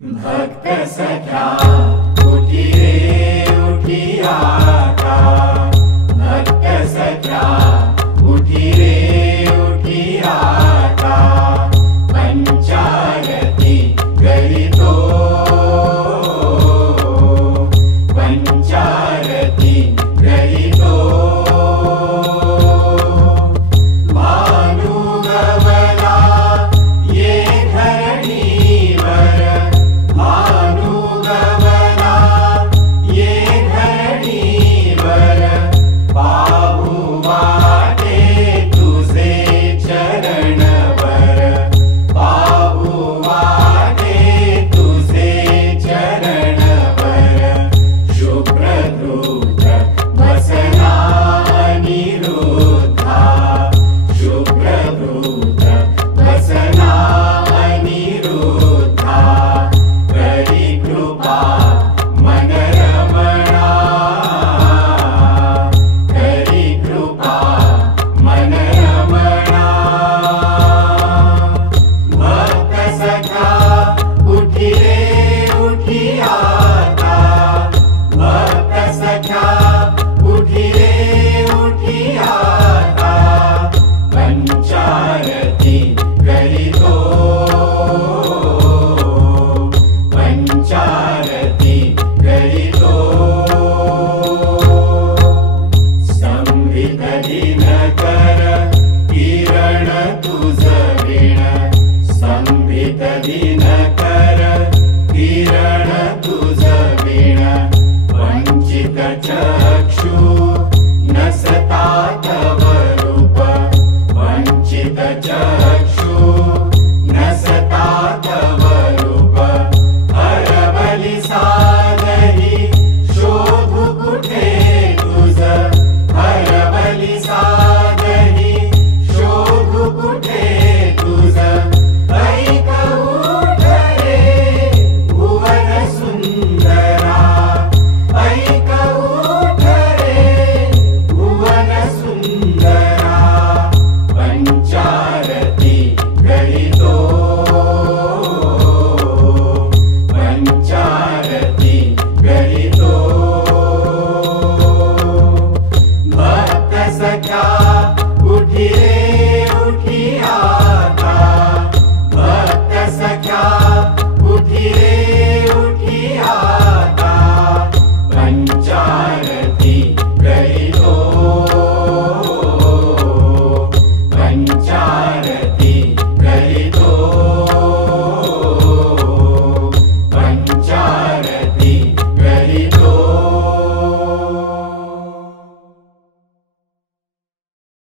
भक्त सख्या उठी रे उठी आता, भक्त सख्या उठी रे उठी आता, पंचारती करीतो, पंचारती करीतो, भानुगवला ये धरणीवर, भानुगवला ये धरणीवर, पाहू वाटे तुझे चरणवर, पाहू वाटे तुझे चरणवर, शुभ्रदूत वसना अनिरुद्धा, शुभ्रदूत वसना अनिरुद्धा, करी कृपा मनरमणा, करी कृपा मनरमणा, भक्त सखा उठी रे उठी आता, भक्त सखा उठी रे उठी आता, पंचारती करीतो, पंचारती करीतो, संवित दिनकर किरण तुझ वीण, संवित दिनकर किरण तुझ वीण, वंचित चक्षु नसतात